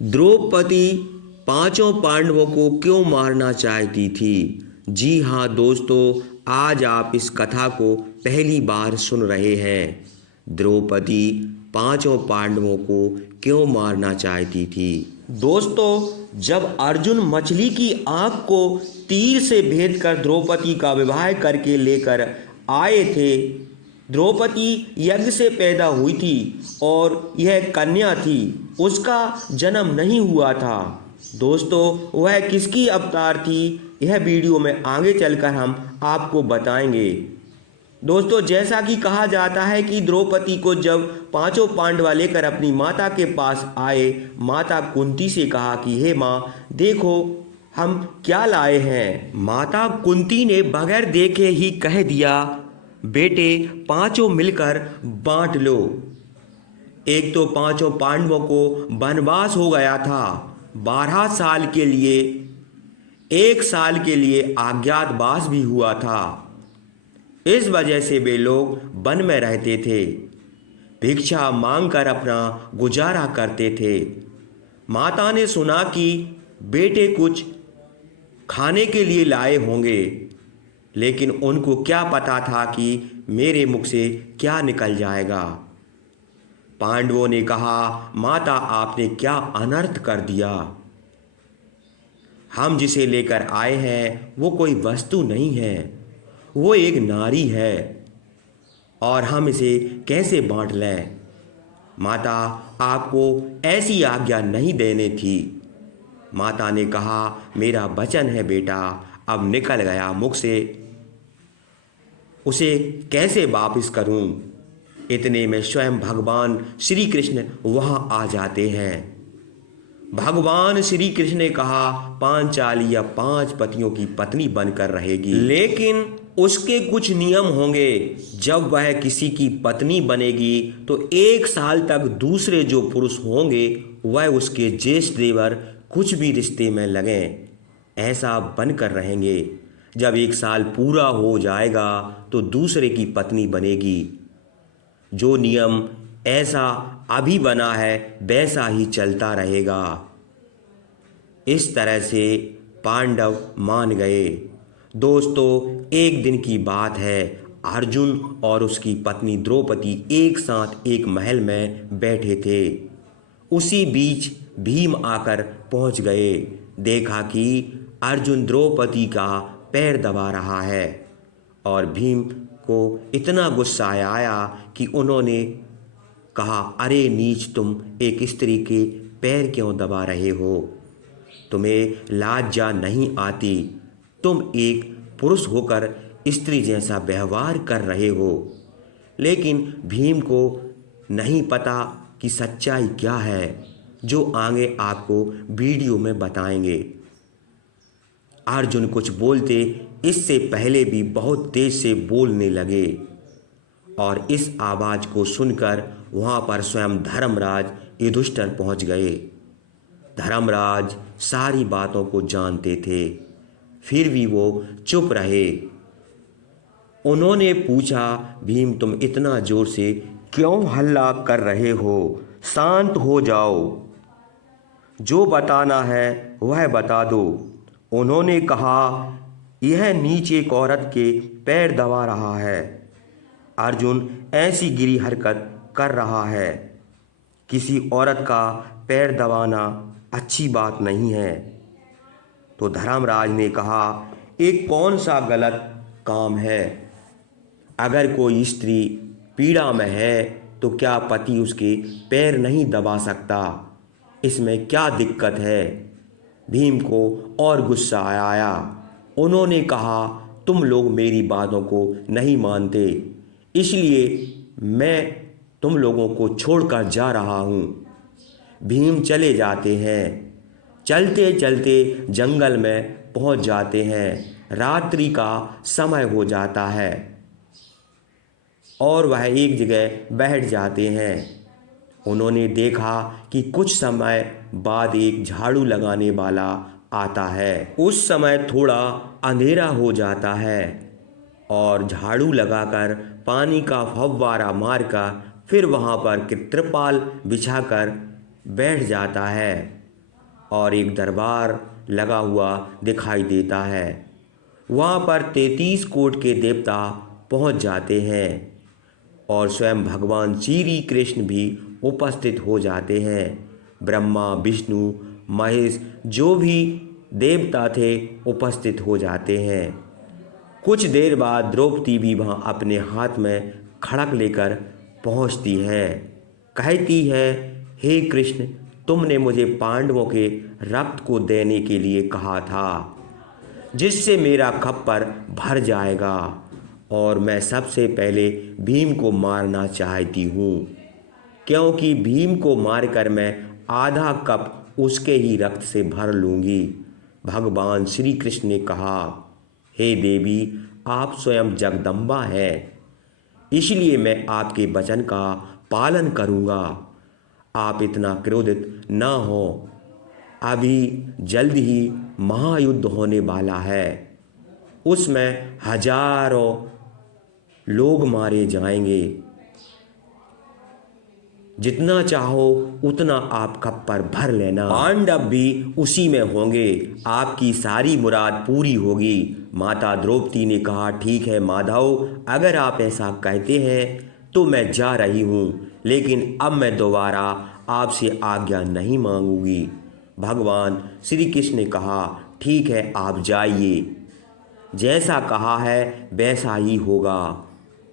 द्रौपदी पांचों पांडवों को क्यों मारना चाहती थी? जी हाँ दोस्तों, आज आप इस कथा को पहली बार सुन रहे हैं। द्रौपदी पांचों पांडवों को क्यों मारना चाहती थी? दोस्तों, जब अर्जुन मछली की आंख को तीर से भेद कर द्रौपदी का विवाह करके लेकर आए थे। द्रौपदी यज्ञ से पैदा हुई थी और यह कन्या थी, उसका जन्म नहीं हुआ था। दोस्तों, वह किसकी अवतार थी, यह वीडियो में आगे चलकर हम आपको बताएंगे। दोस्तों, जैसा कि कहा जाता है कि द्रौपदी को जब पांचों पांडव लेकर अपनी माता के पास आए, माता कुंती से कहा कि हे माँ, देखो हम क्या लाए हैं। माता कुंती ने बगैर देखे ही कह दिया, बेटे पांचों मिलकर बांट लो। एक तो पांचों पांडवों को वनवास हो गया था 12 साल के लिए, 1 साल के लिए अज्ञातवास भी हुआ था। इस वजह से वे लोग वन में रहते थे, भिक्षा मांगकर अपना गुजारा करते थे। माता ने सुना कि बेटे कुछ खाने के लिए लाए होंगे, लेकिन उनको क्या पता था कि मेरे मुख से क्या निकल जाएगा। पांडवों ने कहा, माता आपने क्या अनर्थ कर दिया। हम जिसे लेकर आए हैं वो कोई वस्तु नहीं है, वो एक नारी है, और हम इसे कैसे बांट लें। माता आपको ऐसी आज्ञा नहीं देनी थी। माता ने कहा, मेरा वचन है बेटा, अब निकल गया मुख से, उसे कैसे वापस करूं। इतने में स्वयं भगवान श्री कृष्ण वहां आ जाते हैं। भगवान श्री कृष्ण ने कहा, पांचाली या 5 पतियों की पत्नी बनकर रहेगी, लेकिन उसके कुछ नियम होंगे। जब वह किसी की पत्नी बनेगी तो 1 साल तक दूसरे जो पुरुष होंगे वह उसके ज्येष्ठ देवर कुछ भी रिश्ते में लगें, ऐसा बनकर रहेंगे। जब 1 साल पूरा हो जाएगा तो दूसरे की पत्नी बनेगी। जो नियम ऐसा अभी बना है वैसा ही चलता रहेगा। इस तरह से पांडव मान गए। दोस्तों, एक दिन की बात है, अर्जुन और उसकी पत्नी द्रौपदी एक साथ एक महल में बैठे थे। उसी बीच भीम आकर पहुंच गए। देखा कि अर्जुन द्रौपदी का पैर दबा रहा है, और भीम को इतना गुस्सा आया कि उन्होंने कहा, अरे नीच, तुम एक स्त्री के पैर क्यों दबा रहे हो? तुम्हें लाज्जा नहीं आती? तुम एक पुरुष होकर स्त्री जैसा व्यवहार कर रहे हो। लेकिन भीम को नहीं पता कि सच्चाई क्या है, जो आगे आपको वीडियो में बताएंगे। अर्जुन कुछ बोलते इससे पहले भी बहुत तेज से बोलने लगे, और इस आवाज़ को सुनकर वहाँ पर स्वयं धर्मराज युधिष्ठिर पहुँच गए। धर्मराज सारी बातों को जानते थे, फिर भी वो चुप रहे। उन्होंने पूछा, भीम तुम इतना जोर से क्यों हल्ला कर रहे हो? शांत हो जाओ, जो बताना है वह बता दो। उन्होंने कहा, यह नीचे एक औरत के पैर दबा रहा है। अर्जुन ऐसी गिरी हरकत कर रहा है। किसी औरत का पैर दबाना अच्छी बात नहीं है। तो धर्मराज ने कहा, एक कौन सा गलत काम है? अगर कोई स्त्री पीड़ा में है तो क्या पति उसके पैर नहीं दबा सकता? इसमें क्या दिक्कत है? भीम को और गुस्सा आया। उन्होंने कहा, तुम लोग मेरी बातों को नहीं मानते, इसलिए मैं तुम लोगों को छोड़कर जा रहा हूँ। भीम चले जाते हैं। चलते चलते जंगल में पहुँच जाते हैं। रात्रि का समय हो जाता है और वह एक जगह बैठ जाते हैं। उन्होंने देखा कि कुछ समय बाद एक झाड़ू लगाने वाला आता है। उस समय थोड़ा अंधेरा हो जाता है और झाड़ू लगाकर पानी का फव्वारा मारकर फिर वहाँ पर तिरपाल बिछाकर बैठ जाता है। और एक दरबार लगा हुआ दिखाई देता है। वहाँ पर 33 कोट के देवता पहुँच जाते हैं और स्वयं भगवान श्री कृष्ण भी उपस्थित हो जाते हैं। ब्रह्मा, विष्णु, महेश जो भी देवता थे उपस्थित हो जाते हैं। कुछ देर बाद द्रौपदी भी वहाँ अपने हाथ में खड़ग लेकर पहुँचती है। कहती है, हे कृष्ण, तुमने मुझे पांडवों के रक्त को देने के लिए कहा था, जिससे मेरा खप्पर भर जाएगा और मैं सबसे पहले भीम को मारना चाहती हूँ, क्योंकि भीम को मारकर मैं आधा कप उसके ही रक्त से भर लूँगी। भगवान श्री कृष्ण ने कहा, हे देवी, आप स्वयं जगदम्बा हैं, इसलिए मैं आपके वचन का पालन करूँगा। आप इतना क्रोधित न हो, अभी जल्द ही महायुद्ध होने वाला है, उसमें हजारों लोग मारे जाएंगे, जितना चाहो उतना आप खप्पर भर लेना। पांडव भी उसी में होंगे, आपकी सारी मुराद पूरी होगी। माता द्रौपदी ने कहा, ठीक है माधव, अगर आप ऐसा कहते हैं तो मैं जा रही हूँ, लेकिन अब मैं दोबारा आपसे आज्ञा नहीं मांगूंगी। भगवान श्री कृष्ण ने कहा, ठीक है आप जाइए, जैसा कहा है वैसा ही होगा।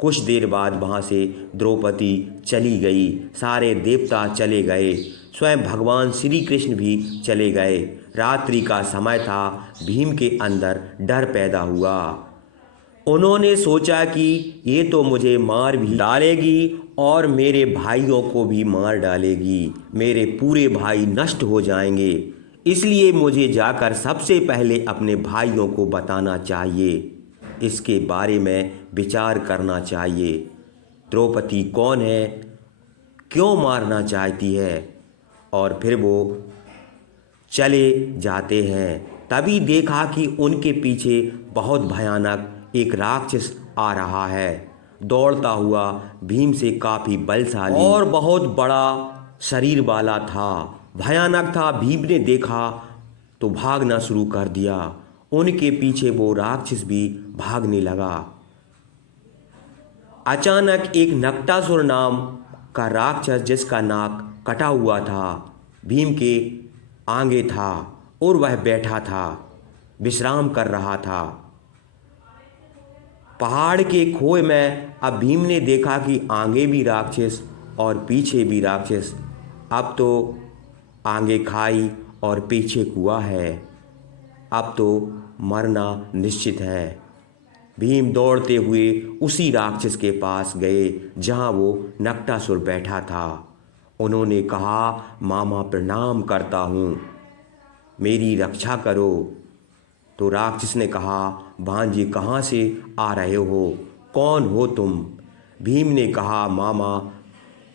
कुछ देर बाद वहाँ से द्रौपदी चली गई, सारे देवता चले गए, स्वयं भगवान श्री कृष्ण भी चले गए। रात्रि का समय था, भीम के अंदर डर पैदा हुआ। उन्होंने सोचा कि ये तो मुझे मार भी डालेगी और मेरे भाइयों को भी मार डालेगी, मेरे पूरे भाई नष्ट हो जाएंगे, इसलिए मुझे जाकर सबसे पहले अपने भाइयों को बताना चाहिए, इसके बारे में विचार करना चाहिए। द्रौपदी कौन है, क्यों मारना चाहती है, और फिर वो चले जाते हैं। तभी देखा कि उनके पीछे बहुत भयानक एक राक्षस आ रहा है, दौड़ता हुआ भीम से काफ़ी बलशाली और बहुत बड़ा शरीर वाला था, भयानक था। भीम ने देखा तो भागना शुरू कर दिया, उनके पीछे वो राक्षस भी भागने लगा। अचानक एक नक्टासुर नाम का राक्षस, जिसका नाक कटा हुआ था, भीम के आगे था और वह बैठा था, विश्राम कर रहा था पहाड़ के खोए में। अब भीम ने देखा कि आगे भी राक्षस और पीछे भी राक्षस, अब तो आगे खाई और पीछे कुआं है, अब तो मरना निश्चित है। भीम दौड़ते हुए उसी राक्षस के पास गए जहाँ वो नक्टासुर बैठा था। उन्होंने कहा, मामा प्रणाम करता हूँ, मेरी रक्षा करो। तो राक्षस ने कहा, भांजे कहाँ से आ रहे हो, कौन हो तुम? भीम ने कहा, मामा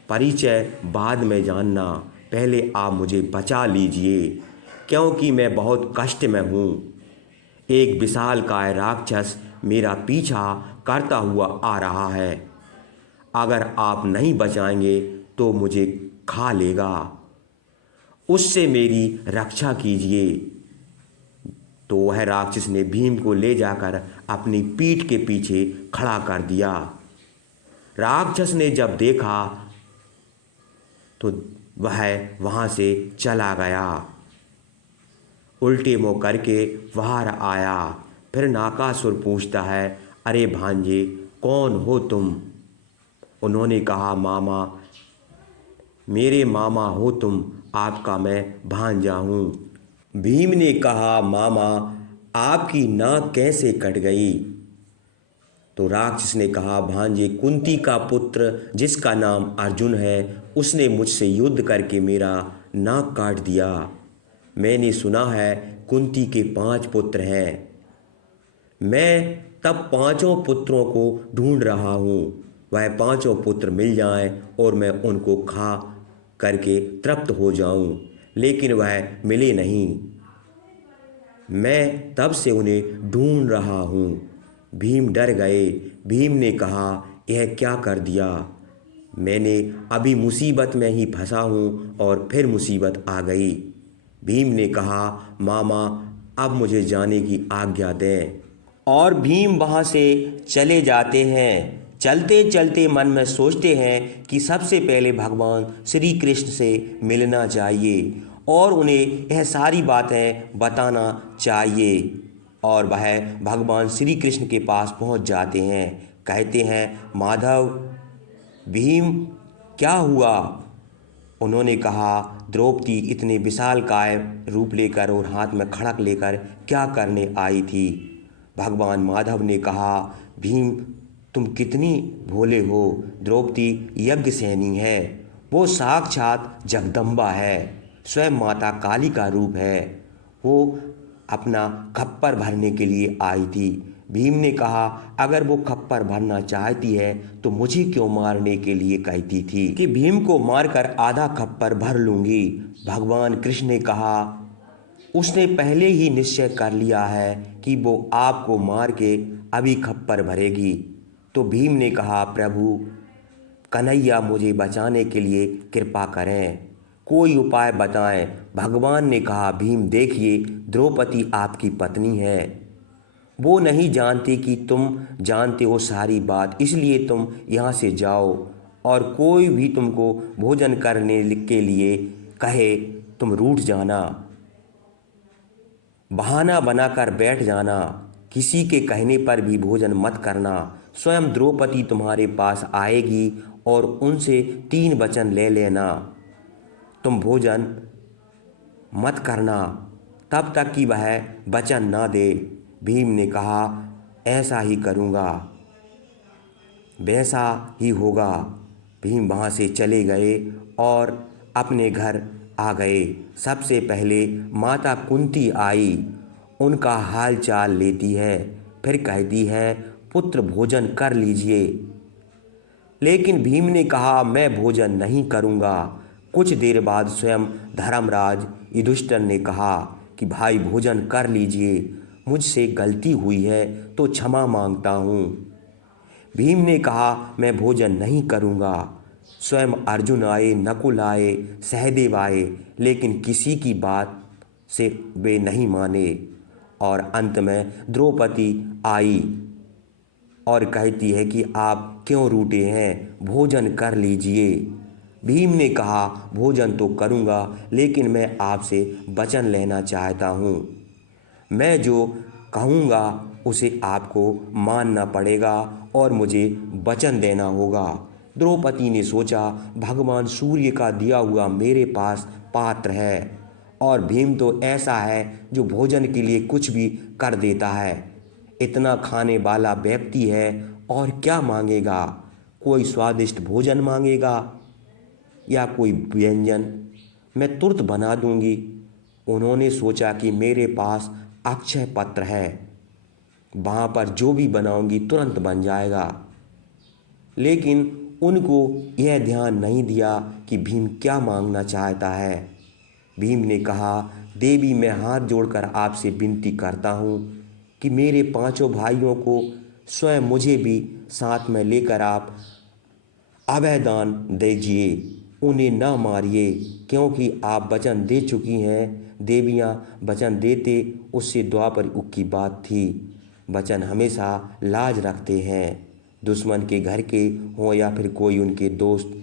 परिचय बाद में जानना, पहले आप मुझे बचा लीजिए, क्योंकि मैं बहुत कष्ट में हूँ। एक विशालकाय राक्षस मेरा पीछा करता हुआ आ रहा है, अगर आप नहीं बचाएंगे तो मुझे खा लेगा, उससे मेरी रक्षा कीजिए। तो वह राक्षस ने भीम को ले जाकर अपनी पीठ के पीछे खड़ा कर दिया। राक्षस ने जब देखा तो वह वहाँ से चला गया, उल्टे मुँह करके बाहर आया। फिर नाकासुर पूछता है, अरे भांजे कौन हो तुम? उन्होंने कहा, मामा, मेरे मामा हो तुम, आपका मैं भांजा हूँ। भीम ने कहा, मामा आपकी नाक कैसे कट गई? तो राक्षस ने कहा, भांजे कुंती का पुत्र जिसका नाम अर्जुन है, उसने मुझसे युद्ध करके मेरा नाक काट दिया। मैंने सुना है कुंती के 5 पुत्र हैं, मैं तब 5 पुत्रों को ढूंढ रहा हूँ, वह 5 पुत्र मिल जाएं और मैं उनको खा करके तृप्त हो जाऊँ, लेकिन वह मिले नहीं, मैं तब से उन्हें ढूंढ रहा हूँ। भीम डर गए। भीम ने कहा, यह क्या कर दिया? मैंने अभी मुसीबत में ही फंसा हूँ और फिर मुसीबत आ गई। भीम ने कहा, मामा अब मुझे जाने की आज्ञा दें। और भीम वहाँ से चले जाते हैं। चलते चलते मन में सोचते हैं कि सबसे पहले भगवान श्री कृष्ण से मिलना चाहिए और उन्हें यह सारी बातें बताना चाहिए। और वह भगवान श्री कृष्ण के पास पहुंच जाते हैं। कहते हैं, माधव, भीम, क्या हुआ? उन्होंने कहा, द्रौपदी इतने विशालकाय रूप लेकर और हाथ में खड़क लेकर क्या करने आई थी? भगवान माधव ने कहा, भीम, तुम कितनी भोले हो। द्रौपदी यज्ञसेनी है। वो साक्षात जगदम्बा है, स्वयं माता काली का रूप है। वो अपना खप्पर भरने के लिए आई थी। भीम ने कहा, अगर वो खप्पर भरना चाहती है तो मुझे क्यों मारने के लिए कहती थी कि भीम को मारकर आधा खप्पर भर लूंगी। भगवान कृष्ण ने कहा, उसने पहले ही निश्चय कर लिया है कि वो आपको मार के अभी खप्पर भरेगी। तो भीम ने कहा, प्रभु कन्हैया, मुझे बचाने के लिए कृपा करें, कोई उपाय बताएं। भगवान ने कहा, भीम देखिए, द्रौपदी आपकी पत्नी है। वो नहीं जानती कि तुम जानते हो सारी बात, इसलिए तुम यहाँ से जाओ और कोई भी तुमको भोजन करने के लिए कहे तुम रूठ जाना, बहाना बनाकर बैठ जाना, किसी के कहने पर भी भोजन मत करना। स्वयं द्रौपदी तुम्हारे पास आएगी और उनसे 3 वचन ले लेना, तुम भोजन मत करना तब तक कि वह वचन ना दे। भीम ने कहा, ऐसा ही करूँगा, वैसा ही होगा। भीम वहाँ से चले गए और अपने घर आ गए। सबसे पहले माता कुंती आई, उनका हाल चाल लेती है, फिर कहती है, पुत्र भोजन कर लीजिए। लेकिन भीम ने कहा, मैं भोजन नहीं करूँगा। कुछ देर बाद स्वयं धर्मराज युधिष्ठिर ने कहा कि भाई भोजन कर लीजिए, मुझसे गलती हुई है तो क्षमा मांगता हूँ। भीम ने कहा, मैं भोजन नहीं करूँगा। स्वयं अर्जुन आए, नकुल आए, सहदेव आए, लेकिन किसी की बात से वे नहीं माने। और अंत में द्रौपदी आई और कहती है कि आप क्यों रूठे हैं, भोजन कर लीजिए। भीम ने कहा, भोजन तो करूँगा, लेकिन मैं आपसे वचन लेना चाहता हूँ। मैं जो कहूँगा उसे आपको मानना पड़ेगा और मुझे वचन देना होगा। द्रौपदी ने सोचा, भगवान सूर्य का दिया हुआ मेरे पास पात्र है और भीम तो ऐसा है जो भोजन के लिए कुछ भी कर देता है। इतना खाने वाला व्यक्ति है और क्या मांगेगा? कोई स्वादिष्ट भोजन मांगेगा या कोई व्यंजन? मैं तुरंत बना दूंगी। उन्होंने सोचा कि मेरे पास अक्षय पत्र है, वहाँ पर जो भी बनाऊंगी तुरंत बन जाएगा। लेकिन उनको यह ध्यान नहीं दिया कि भीम क्या मांगना चाहता है। भीम ने कहा, देवी, मैं हाथ जोड़कर आपसे विनती करता हूँ कि मेरे 5 भाइयों को स्वयं मुझे भी साथ में लेकर आप अभयदान दीजिए, उन्हें न मारिए, क्योंकि आप वचन दे चुकी हैं। देवियाँ वचन देते उससे द्वापर युग की बात थी। वचन हमेशा लाज रखते हैं, दुश्मन के घर के हों या फिर कोई उनके दोस्त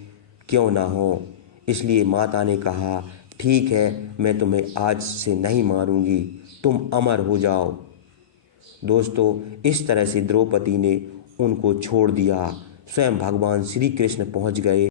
क्यों ना हो। इसलिए माता ने कहा, ठीक है, मैं तुम्हें आज से नहीं मारूंगी, तुम अमर हो जाओ। दोस्तों, इस तरह से द्रौपदी ने उनको छोड़ दिया। स्वयं भगवान श्री कृष्ण पहुंच गए।